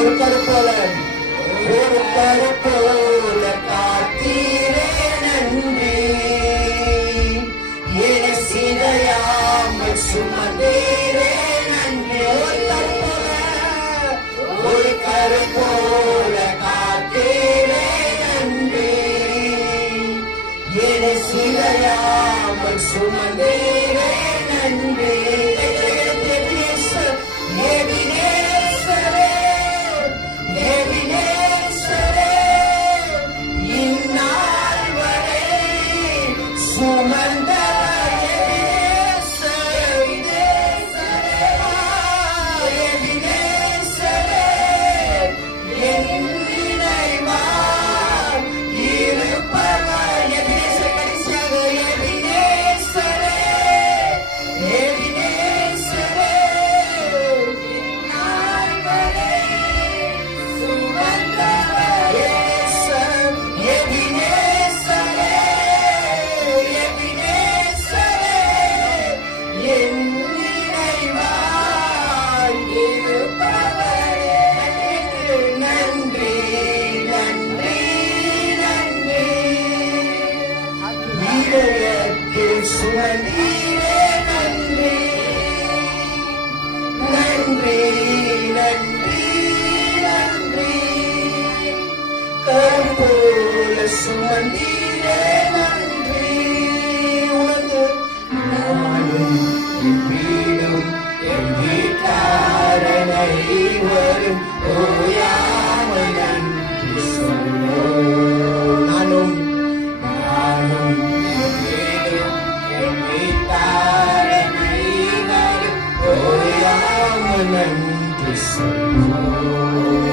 ஒரு கருப்போல காத்தீரே நன்றி. என்னை சிதையாமல் சுமந்தீரே நன்றி. ஒரு கருப்போல காத்தீரே நன்றி. என்னை சிதையாமல் சுமந்தீரே நன்றி. சுமந்தீரே நன்றி. நன்றி நன்றி நன்றி. கருப்போல சுமந்தீரே நன்றி. உனக்கு நானும் என் வீடும் என் வீட்டாரனை வரும் ஓயாமல் நன்றி சொல்லும். நானும் நன்றி சொல்வோம்.